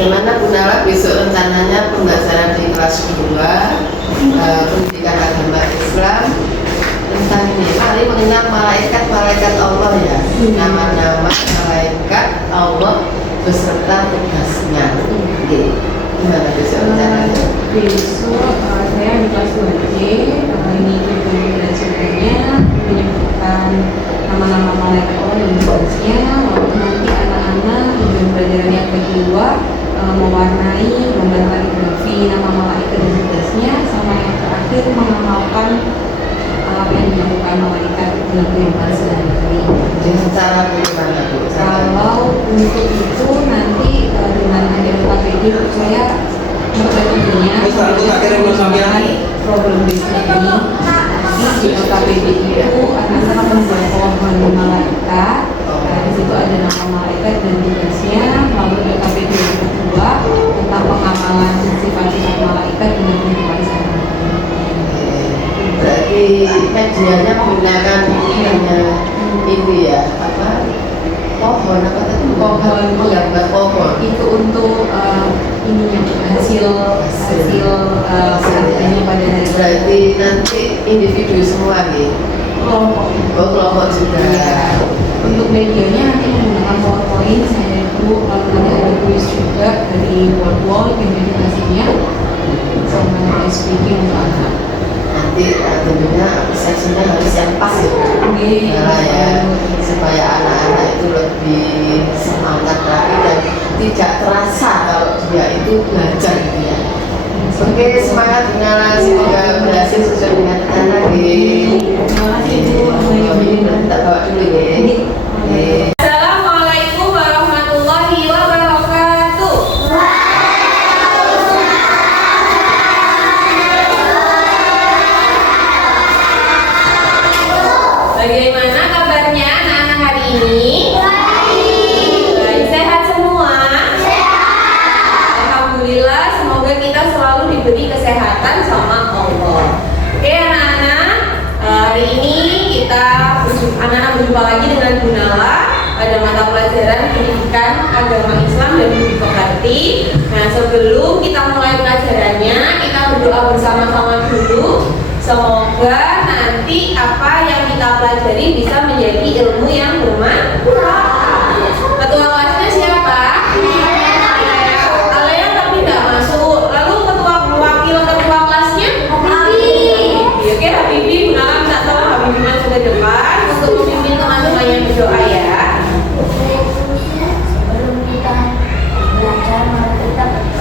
Bagaimana Bu Nala besok rencananya pembelajaran di kelas 2 pendidikan agama Islam tentang ini, mari mengenal malaikat-malaikat Allah ya, nama-nama malaikat Allah beserta tugasnya. Gimana besok rencananya? Besok saya di kelas 2C, ini tujuan belajarnya menyebutkan nama-nama malaikat Allah dan tugasnya. Lalu nanti anak-anak tujuan belajaran yang kedua mewarnai gambar kaligrafi nama malaikat dan tugasnya, sama yang terakhir mengamalkan apa yang dilakukan malaikat dalam kehidupan sehari-hari. Dengan cara bagaimana Bu? Kalau untuk itu nanti dengan ada KPD saya metodenya problem based ini. Di KPD itu akan membuat pohon malaikat. Di situ ada nama malaikat dan tugasnya. Lalu ada KPD yang kedua tentang pengamalan sifat-sifat malaikat dengan kehidupan sehari-hari. Berarti medianya menggunakan hanya ini ya, apa? Pohon apa tadi? Pohon, menggambar pohon. Itu untuk ininya hasil kerjanya pada hari. Berarti nanti individu semua nih. Kelompok. Oh, kelompok juga. Ya. Untuk medianya nanti menggunakan PowerPoint saya itu, lalu nanti ada kuis juga dari wall implementasinya sama speaking untuk anak. Nanti tentunya seksinya harus yang pas ya. Nah, ya, supaya anak-anak itu lebih semangat lagi dan tidak terasa kalau dia itu belajar gitu ya. Oke, semangat Nala, semoga berhasil sesuai dengan rencana. Terima kasih Bu. Kita bawa dulu ya. Assalamualaikum warahmatullahi wabarakatuh. Bagaimana kabarnya anak-anak hari ini? Baik, sehat semua? Alhamdulillah, semoga kita selalu diberi kesehatan sama Allah. Oke anak-anak, hari ini anak-anak berjumpa lagi dengan Bu Nala pada mata pelajaran pendidikan agama Islam dan budi pekerti. Nah, sebelum kita mulai pelajarannya, kita berdoa bersama-sama dulu. Semoga nanti apa yang kita pelajari bisa menjadi ilmu yang bermanfaat. Ketua kelasnya siapa? Alea tapi tidak masuk. Lalu wakil ketua kelasnya? Habibie. Oke, Habibie, Bu Nala minta tolong Habibie maju ke depan untuk memimpin teman-teman yang berdoa ya. Sebelum kita belajar, mari kita berdoa.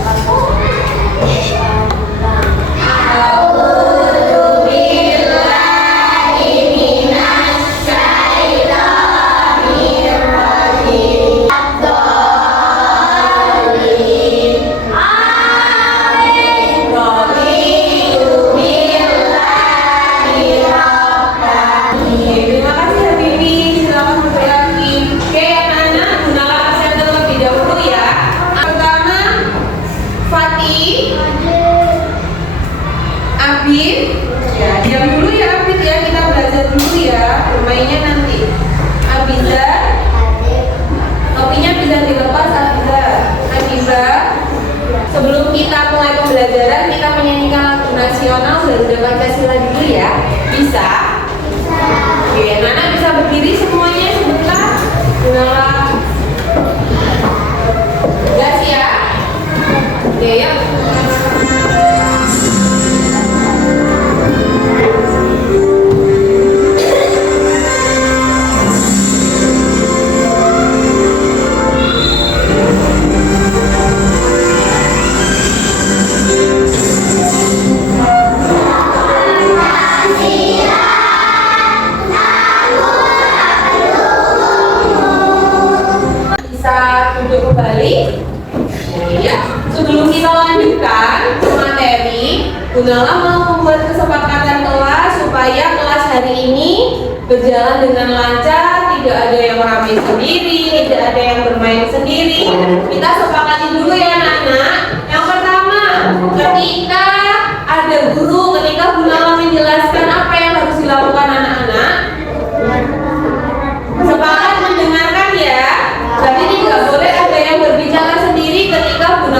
Terima kasih Habibie, silakan berdoa lagi. Oke anak-anak, Bu Nala absen terlebih dahulu ya. Pertama, Fatih, Abid. Ya, diam dulu ya Abid ya, kita belajar dulu ya. Bermainnya nanti. Abizar, topinya bisa dilepas Abizar. Abizar, sebelum kita mulai pembelajaran, kita menyanyikan lagu nasional Garuda Pancasila dulu ya. Bisa? Oke, Nana bisa berdiri semuanya sebentar. Nala, gas ya. Oke, yuk. Duduk kembali. Ya, sebelum kita lanjutkan ke materi, Bu Nala mau membuat kesepakatan kelas supaya kelas hari ini berjalan dengan lancar, tidak ada yang ramai sendiri, tidak ada yang bermain sendiri. Kita sepakati dulu ya anak-anak. Yang pertama, ketika ada guru, ketika Bu Nala menjelaskan apa yang harus dilakukan anak-anak, sepakat mendengarkan ya. Jadi tidak boleh ada yang berbicara sendiri ketika Bu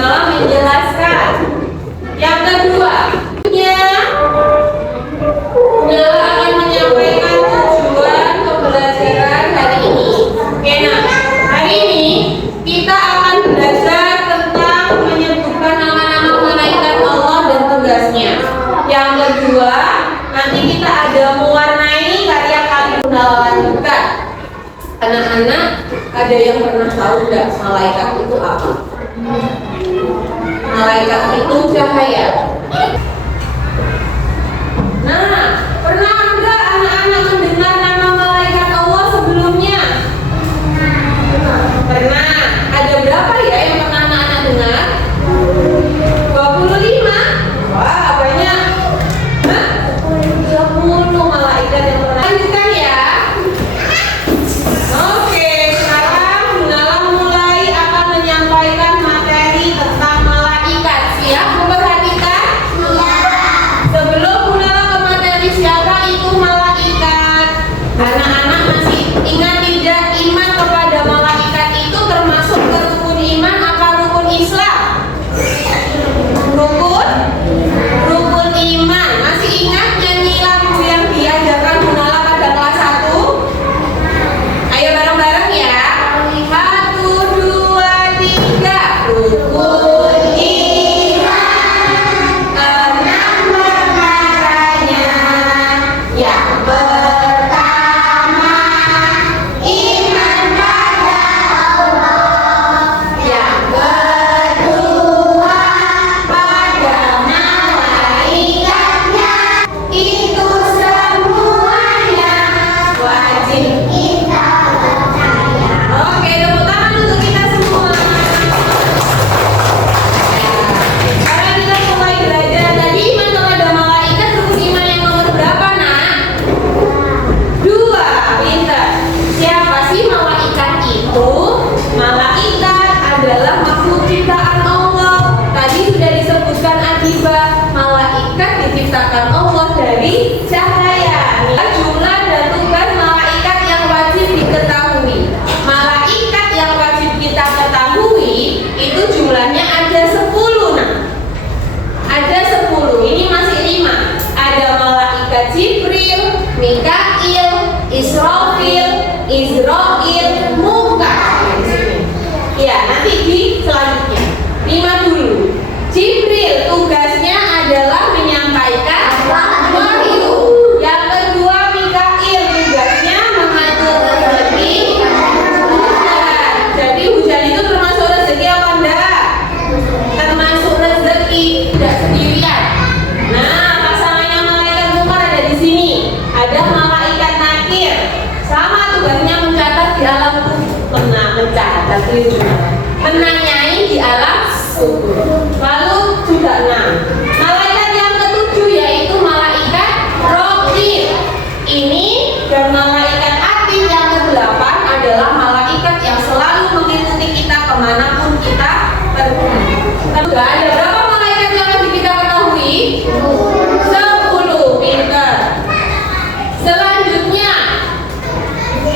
malaikat. Anak-anak, ada yang pernah tahu nggak malaikat itu apa? Malaikat itu cahaya. Nah, pernah nggak anak-anak mendengar nama malaikat Allah sebelumnya? Pernah. Ada berapa ya yang pernah anak-anak dengar? 25? Wah, banyak. Hah? 30 malaikat yang pernah. Lanjutkan ya. Oke, sekarang Bunala mulai akan menyampaikan materi tentang malaikat. Siap memperhatikan? Sebelum Bunala ke materi siapa itu malaikat, anak-anak masih ingat tidak iman kepada malaikat itu termasuk ke rukun iman apa rukun Islam? Rukun iman. Masih ingat nyanyi lagu yang diajarkan Bunala pada kelas 1? Ayo bareng-bareng ya. 1, 2, 3. Rukun iman 6 perkaranya. Yang pertama iman pada Allah. Yang kedua pada malaikatnya. Itu semuanya wajib kita percaya. Oke, tepuk tangan untuk kita semua. Sekarang kita mulai belajar. Tadi iman kepada malaikat rukun iman yang nomor berapa, nak? 2. Pintar. Siapa sih malaikat itu? Malaikat adalah makhluk ciptaan Allah. Tadi sudah disebutkan akibat malaikat diciptakan Allah dari cahaya. Jumlah dan tugas malaikat yang wajib diketahui. Malaikat yang wajib kita ketahui itu jumlahnya ada 10, nah. Ada 10. Ini masih 5. Ada malaikat Jibril, Mikail, Israfil, Izrail, Munkar. Ya, nanti di selanjutnya. 5 dulu. Jibril tugasnya adalah menyampaikan wahyu. Yang kedua Mikail tugasnya mengatur rezeki hujan. Jadi hujan itu termasuk rezeki apa enggak? Termasuk rezeki, tidak sendirian. Nah, pasangannya malaikat Munkar ada di sini. Ada malaikat Nakir. Sama tugasnya mencatat di alam mencatat itu. Menanyai di alam kubur. Lalu sudah 6. Malaikat yang ketujuh yaitu malaikat Raqib. Ini dan malaikat Atid yang ke-8 adalah malaikat yang selalu mengikuti kita kemanapun kita pergi. Sudah ada berapa malaikat yang harus kita ketahui? 10. Pintar. Selanjutnya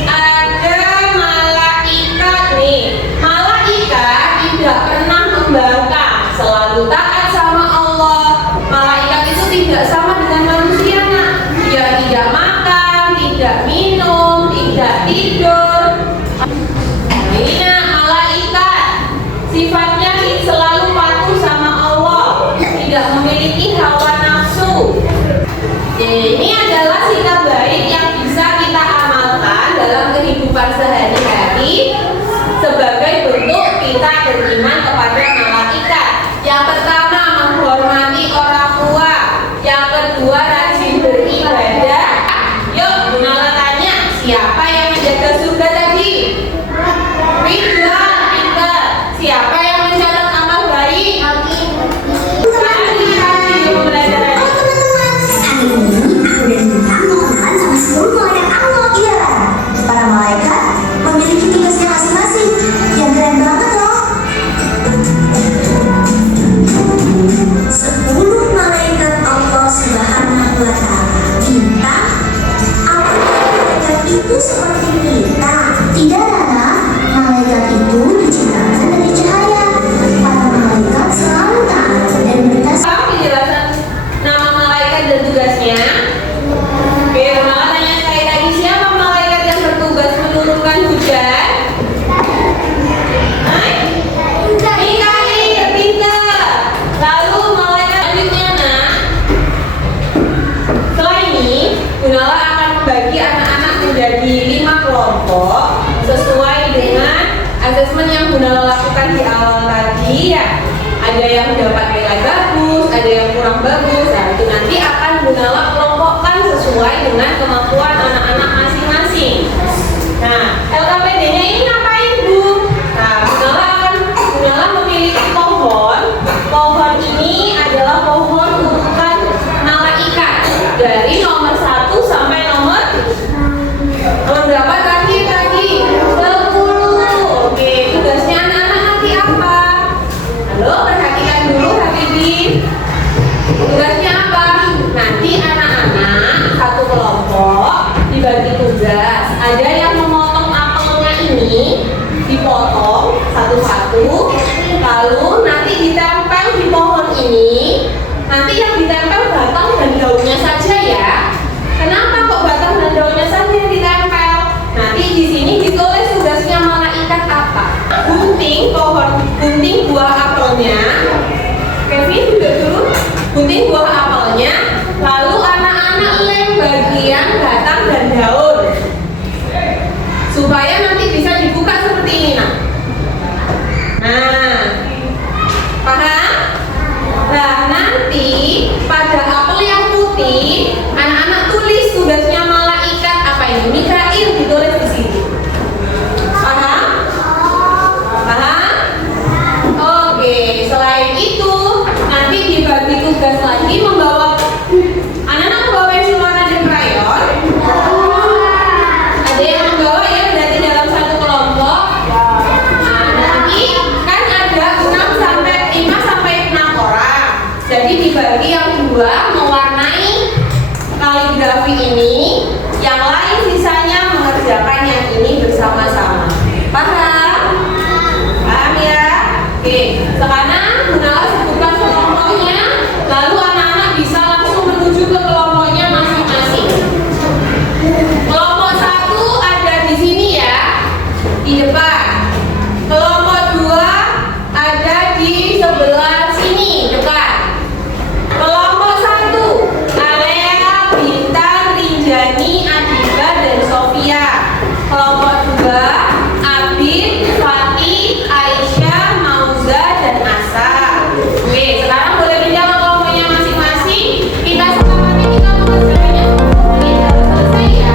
ada malaikat nih. Malaikat tidak pernah membangkang, selalu taat sama Allah. Malaikat itu tidak sama dengan manusia, nak. Dia tidak makan, tidak minum, tidak tidur. Ini nak, malaikat sifatnya selalu patuh sama Allah, tidak memiliki hawa nafsu. Ini adalah sikap baik yang bisa kita amalkan dalam kehidupan sehari-hari sebagai bentuk kita beriman kepada malaikat. Yang pertama, menghormati orang tua. Yang kedua, rajin beribadah. Yuk, Bunala tanya, siapa yang menjaga surga tadi? Ridwan. Pintar. Siapa yang mencatat amal baik? Tadi yuk belajar. Para malaikat memiliki tugasnya masing-masing yang keren banget loh. 10 malaikat Allah Subhanahu wa Ta'ala. Kita, apakah malaikat itu seperti kita? Tidak, Nana. Malaikat itu diciptakan dari cahaya. dibagi ya. Ada yang dapat nilai bagus, ada yang kurang bagus. Nah, itu nanti akan Bu Nala kelompokkan sesuai dengan kemampuan anak-anak masing-masing. Nah, LKPD-nya ini ngapain Bu? Nah, Bu Nala memiliki pohon. Pohon ini adalah pohon urutan malaikat dari nomor 1 sampai nomor berapa tadi? 10. Oke, tugasnya anak-anak nanti apa? Halo, perhatikan dulu Habibie. Tugasnya apa? Nanti anak-anak satu kelompok dibagi tugas. Ada yang memotong apelnya ini, dipotong satu-satu, lalu nanti ditempel di pohon ini. Nanti yang ditempel batang dan daunnya saja ya. Kenapa kok batang dan daunnya saja yang ditempel? Nanti di sini ditulis tugasnya malaikat apa. Gunting buah apelnya. Kevin duduk dulu. Gunting buah apelnya. Lalu anak-anak lem bagian batang dan daun. Supaya nanti bisa dibuka seperti ini nah. Nah, paham? Nah, nanti pada apel yang putih, anak-anak tulis tugasnya malaikat apa ini? Mikail ditulis di sini. Paham? Paham? Oke, selain itu nanti dibagi tugas lagi membawa anak-anak membawa pensil warna dan krayon. Ada yang membawa ya, berarti dalam satu kelompok. Nah, nanti kan ada 5 sampai 6 orang. Jadi dibagi yang 2 mewarnai kaligrafi ini, yang lain sisanya mengerjakan yang ini bersama-sama. Paham? Paham ya? Oke, sekarang Bu Nala sebutkan kelompoknya, lalu anak-anak bisa langsung menuju ke kelompoknya masing-masing. Kelompok 1 ada di sini ya, di depan. Kelompok 2 ada di sebelah sini, depan. Kelompok 1 Alea, Bintang, Rinjani, Adiba, dan Sofia. Kelompok 2 Abid, Fatih, Aisyah, Mauza, dan Asa. Oke, sekarang boleh pindah ke kelompoknya masing-masing. Kita sepakati kita mengerjakannya 10 menit harus selesai ya.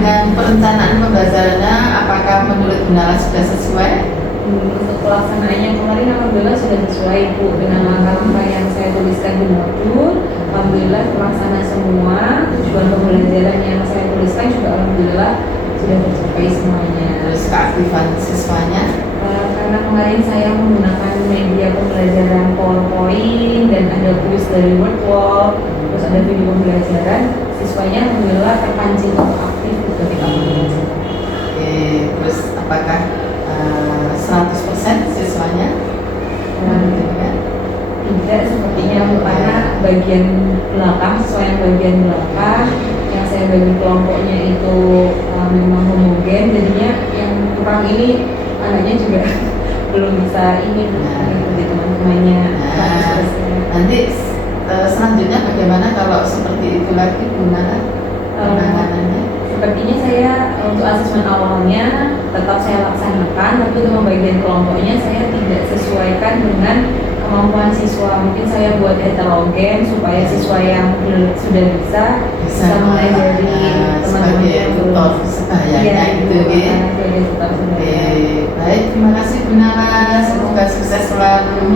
dengan perencanaan pembelajarannya, apakah menurut Bu Nala sudah sesuai? Untuk pelaksanaannya kemarin alhamdulillah sudah sesuai Bu dengan langkah-langkah yang saya tuliskan di modul. Alhamdulillah terlaksana semua. Tujuan pembelajaran yang saya tuliskan juga alhamdulillah sudah tercapai semuanya. Terus keaktifan siswanya? Karena kemarin saya menggunakan media pembelajaran PowerPoint dan ada kuis dari Wordwall, terus ada video pembelajaran, siswanya alhamdulillah terpancing untuk aktif ketika belajar. Oke, terus apakah 100% siswanya? Tidak sepertinya Bu, karena bagian belakang, siswa yang bagian belakang yang saya bagi kelompoknya itu memang homogen, jadinya yang kurang ini anaknya juga belum bisa ini mengikuti teman-temannya. Nanti selanjutnya bagaimana kalau seperti itu lagi Bu Nala penanganannya? Sepertinya saya untuk asesmen awalnya tetap saya laksanakan, tapi untuk pembagian kelompoknya saya tidak sesuaikan dengan kemampuan siswa. Mungkin saya buat heterogen supaya siswa yang sudah bisa mulai dari sebagai tutor sebayanya gitu ya. Baik, terima kasih Bu Nala, semoga sukses selalu.